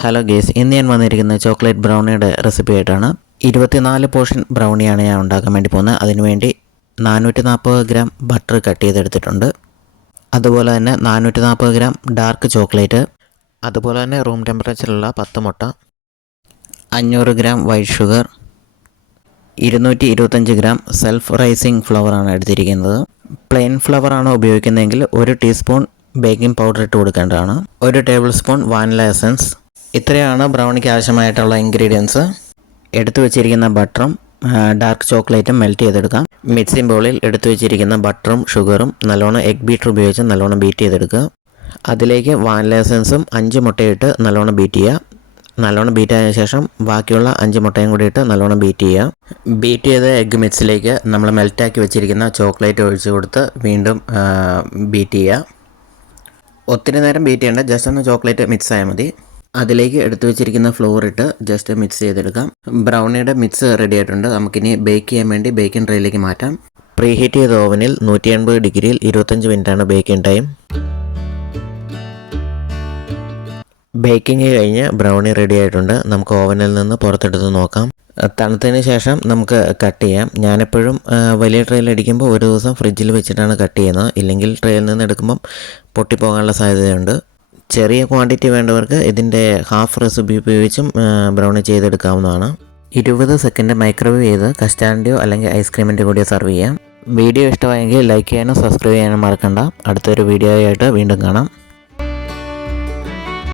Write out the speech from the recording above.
Hello guys, ഇന്ന് ഞാൻ വന്നിരിക്കുന്ന ചോക്ലേറ്റ് ബ്രൗണിയുടെ റെസിപ്പി ആയിട്ടാണ്. 24 പോർഷൻ ബ്രൗണിയാണ് ഞാൻ ഉണ്ടാക്കാൻ വേണ്ടി പോകുന്നത്. അതിനുവേണ്ടി 440 ഗ്രാം ബട്ടർ കട്ട് ചെയ്തെടുത്തിട്ടുണ്ട്. അതുപോലെ തന്നെ 440 ഗ്രാം ഡാർക്ക് ചോക്ലേറ്റ്, അതുപോലെ തന്നെ റൂം ടെമ്പറേച്ചറിലുള്ള 10 മുട്ട, 500 gram white sugar, 225 gram self raising ഫ്ലവറാണ് എടുത്തിരിക്കുന്നത്. പ്ലെയിൻ ഫ്ലവറാണ് ഉപയോഗിക്കുന്നതെങ്കിൽ 1 ടീസ്പൂൺ ബേക്കിംഗ് പൗഡർ ഇട്ട് കൊടുക്കേണ്ടതാണ്. 1 ടേബിൾ സ്പൂൺ വാനില എസൻസ്. ഇത്രയാണ് ബ്രൗണിക്ക് ആവശ്യമായിട്ടുള്ള ഇൻഗ്രീഡിയൻസ്. എടുത്തു വെച്ചിരിക്കുന്ന ബട്ടറും ഡാർക്ക് ചോക്ലേറ്റും മെൽറ്റ് ചെയ്തെടുക്കാം. മിക്സിംഗ് ബൗളിൽ എടുത്തു വെച്ചിരിക്കുന്ന ബട്ടറും ഷുഗറും നല്ലോണം എഗ് ബീറ്റർ ഉപയോഗിച്ച് നല്ലോണം ബീറ്റ് ചെയ്തെടുക്കുക. അതിലേക്ക് വാനില എസൻസും 5 മുട്ടയിട്ട് നല്ലോണം ബീറ്റ് ചെയ്യുക. നല്ലോണം ബീറ്റ് ആയതിനു ശേഷം ബാക്കിയുള്ള 5 മുട്ടയും കൂടി ഇട്ട് നല്ലോണം ബീറ്റ് ചെയ്യുക. ബീറ്റ് ചെയ്ത എഗ് മിക്സിലേക്ക് നമ്മൾ മെൽറ്റാക്കി വെച്ചിരിക്കുന്ന ചോക്ലേറ്റ് ഒഴിച്ച് കൊടുത്ത് വീണ്ടും ബീറ്റ് ചെയ്യുക. ഒത്തിരി നേരം ബീറ്റ് ചെയ്യേണ്ട, ജസ്റ്റ് ഒന്ന് ചോക്ലേറ്റ് മിക്സ് ആയാൽ മതി. അതിലേക്ക് എടുത്തു വെച്ചിരിക്കുന്ന ഫ്ലോർ ഇട്ട് ജസ്റ്റ് മിക്സ് ചെയ്തെടുക്കാം. ബ്രൗണിയുടെ മിക്സ് റെഡി ആയിട്ടുണ്ട്. നമുക്കിനി ബേക്ക് ചെയ്യാൻ വേണ്ടി ബേക്കിംഗ് ട്രേയിലേക്ക് മാറ്റാം. പ്രീ ഹീറ്റ് ചെയ്ത ഓവനിൽ 180 ഡിഗ്രിയിൽ 25 മിനിറ്റാണ് ബേക്കിംഗ് ടൈം. ബേക്കിംഗ് കഴിഞ്ഞ് ബ്രൗണി റെഡി ആയിട്ടുണ്ട്. നമുക്ക് ഓവനിൽ നിന്ന് പുറത്തെടുത്ത് നോക്കാം. തണുത്തതിന് ശേഷം നമുക്ക് കട്ട് ചെയ്യാം. ഞാനെപ്പോഴും വലിയ ട്രെയിൽ അടിക്കുമ്പോൾ ഒരു ദിവസം ഫ്രിഡ്ജിൽ വെച്ചിട്ടാണ് കട്ട് ചെയ്യുന്നത്. ഇല്ലെങ്കിൽ ട്രെയിൽ നിന്ന് എടുക്കുമ്പം പൊട്ടിപ്പോകാനുള്ള സാധ്യതയുണ്ട്. ചെറിയ ക്വാണ്ടിറ്റി വേണ്ടവർക്ക് ഇതിൻ്റെ ഹാഫ് റെസിപ്പി ഉപയോഗിച്ചും ബ്രൗണി ചെയ്തെടുക്കാവുന്നതാണ്. 20 സെക്കൻഡ് മൈക്രോവേവ് ചെയ്ത് കസ്റ്റാർഡിൻ്റെയോ അല്ലെങ്കിൽ ഐസ്ക്രീമിൻ്റെ കൂടിയോ സർവ് ചെയ്യാം. വീഡിയോ ഇഷ്ടമായെങ്കിൽ ലൈക്ക് ചെയ്യാനും സബ്സ്ക്രൈബ് ചെയ്യാനും മറക്കണ്ട. അടുത്തൊരു വീഡിയോ ആയിട്ട് വീണ്ടും കാണാം.